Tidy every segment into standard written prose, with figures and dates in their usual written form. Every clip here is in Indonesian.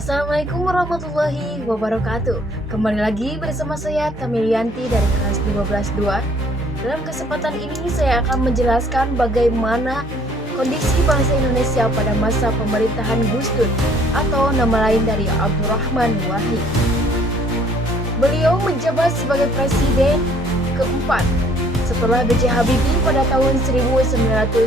Assalamualaikum warahmatullahi wabarakatuh. Kembali lagi bersama saya Tamilianti dari kelas 12-2. Dalam kesempatan ini saya akan menjelaskan bagaimana kondisi bangsa Indonesia pada masa pemerintahan Gus Dur atau nama lain dari Abdurrahman Wahid. Beliau menjabat sebagai presiden keempat setelah B.J. Habibie pada tahun 1999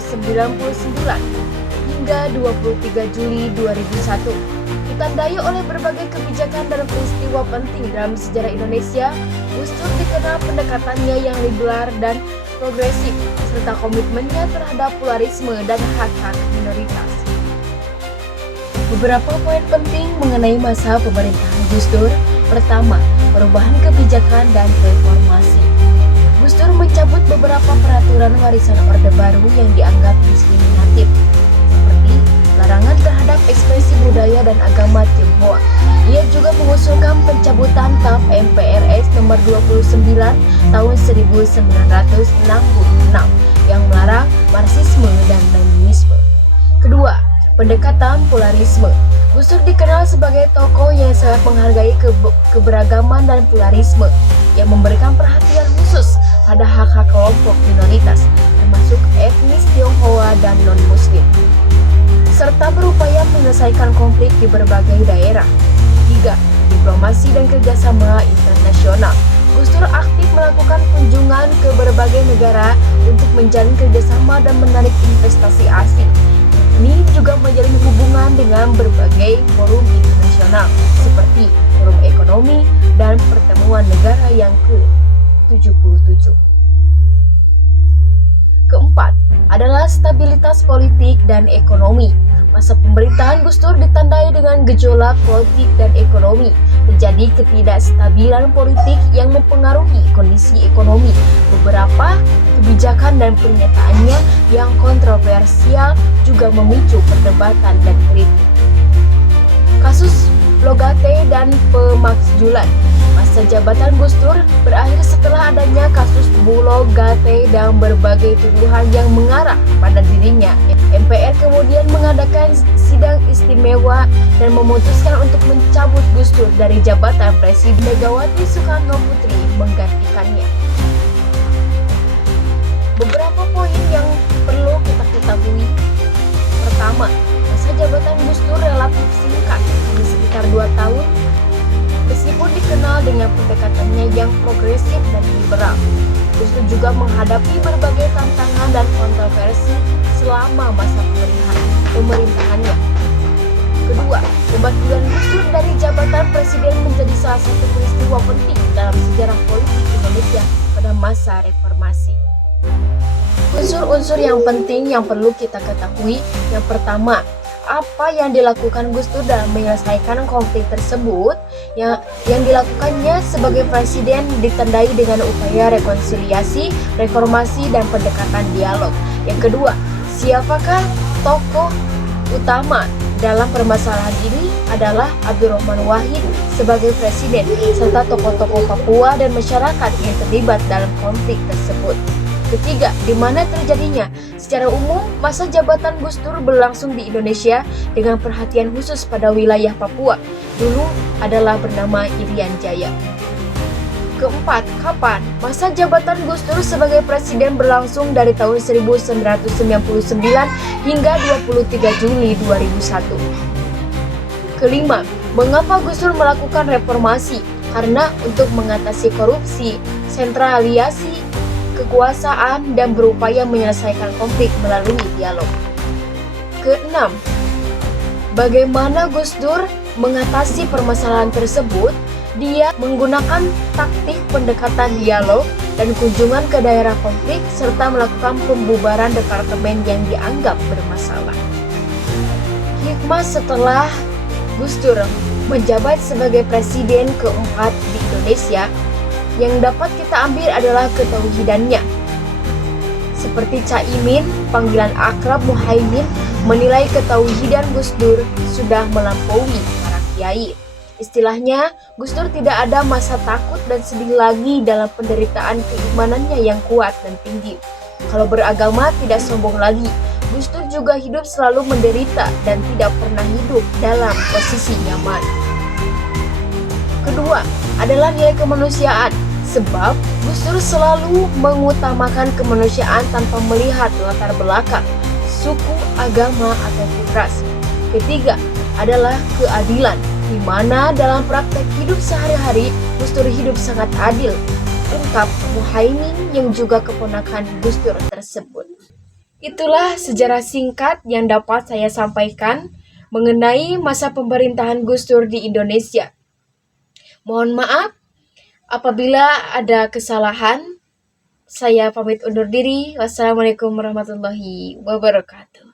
hingga 23 Juli 2001. Ditandai oleh berbagai kebijakan dan peristiwa penting dalam sejarah Indonesia, Gus Dur dikenal pendekatannya yang liberal dan progresif, serta komitmennya terhadap pluralisme dan hak-hak minoritas. Beberapa poin penting mengenai masa pemerintahan Gus Dur. Pertama, perubahan kebijakan dan reformasi. Gus Dur mencabut beberapa peraturan warisan Orde Baru yang dianggap diskriminatif, seperti larangan terhadap ekspresi budaya dan agama Tionghoa. Ia juga mengusulkan pencabutan TAP MPRS nomor 29 tahun 1966 yang melarang Marxisme dan Leninisme. Kedua, pendekatan pluralisme. Gus Dur dikenal sebagai tokoh yang sangat menghargai keberagaman dan pluralisme, yang memberikan perhatian khusus pada hak-hak kelompok minoritas, termasuk etnis Tionghoa dan non-Muslim, serta berupaya menyelesaikan konflik di berbagai daerah. 3. Diplomasi dan kerjasama internasional. Gus Dur aktif melakukan kunjungan ke berbagai negara untuk menjalin kerjasama dan menarik investasi asing. Ini juga menjalin hubungan dengan berbagai forum internasional seperti Forum Ekonomi dan Pertemuan Negara yang ke-77. Keempat adalah stabilitas politik dan ekonomi. Masa pemerintahan Gus Dur ditandai dengan gejolak politik dan ekonomi. Terjadi ketidakstabilan politik yang mempengaruhi kondisi ekonomi. Beberapa kebijakan dan pernyataannya yang kontroversial juga memicu perdebatan dan kritik. Kasus Logate dan pemakzulan. Masa jabatan Gus Dur berakhir setelah adanya kasus Logate dan berbagai tuduhan yang mengarah pada dirinya. MPR kemudian mengadakan sidang istimewa dan memutuskan untuk mencabut Gus Dur dari jabatan Presiden. Megawati Soekarno Putri menggantikannya. Beberapa poin yang perlu kita ketahui. Pertama, masa jabatan Gus Dur relatif singkat, hanya sekitar 2 tahun. Meskipun dikenal dengan pendekatannya yang progresif dan liberal, Gus Dur juga menghadapi berbagai tantangan dan kontroversi selama masa pemerintahannya. Kedua, pembatilan Gus Dur dari jabatan presiden menjadi salah satu peristiwa penting dalam sejarah politik Indonesia pada masa reformasi. Unsur-unsur yang penting yang perlu kita ketahui. Yang pertama, apa yang dilakukan Gus Dur dalam menyelesaikan konflik tersebut. Yang dilakukannya sebagai presiden ditandai dengan upaya rekonsiliasi, reformasi, dan pendekatan dialog. Yang kedua, siapakah tokoh utama dalam permasalahan ini adalah Abdurrahman Wahid sebagai presiden, serta tokoh-tokoh Papua dan masyarakat yang terlibat dalam konflik tersebut. Ketiga, di mana terjadinya? Secara umum, masa jabatan Gus Dur berlangsung di Indonesia dengan perhatian khusus pada wilayah Papua. Dulu adalah bernama Irian Jaya. Keempat, kapan? Masa jabatan Gus Dur sebagai presiden berlangsung dari tahun 1999 hingga 23 Juli 2001. Kelima, mengapa Gus Dur melakukan reformasi? Karena untuk mengatasi korupsi, sentralisasi kekuasaan, dan berupaya menyelesaikan konflik melalui dialog. Keenam, bagaimana Gus Dur mengatasi permasalahan tersebut? Dia menggunakan taktik pendekatan dialog dan kunjungan ke daerah konflik, serta melakukan pembubaran departemen yang dianggap bermasalah. Hikmah setelah Gus Dur menjabat sebagai presiden keempat di Indonesia yang dapat kita ambil adalah ketauhidannya. Seperti Caimin, panggilan akrab Muhaimin, menilai ketauhidan Gus Dur sudah melampaui para kiai. Istilahnya, Gus Dur tidak ada masa takut dan sedih lagi dalam penderitaan keimanannya yang kuat dan tinggi. Kalau beragama tidak sombong lagi. Gus Dur juga hidup selalu menderita dan tidak pernah hidup dalam posisi nyaman. Kedua adalah nilai kemanusiaan, sebab Gus Dur selalu mengutamakan kemanusiaan tanpa melihat latar belakang, suku, agama, ataupun ras. Ketiga adalah keadilan, di mana dalam praktek hidup sehari-hari Gus Dur hidup sangat adil, ungkap Muhaimin yang juga keponakan Gus Dur tersebut. Itulah sejarah singkat yang dapat saya sampaikan mengenai masa pemerintahan Gus Dur di Indonesia. Mohon maaf apabila ada kesalahan. Saya pamit undur diri. Wassalamualaikum warahmatullahi wabarakatuh.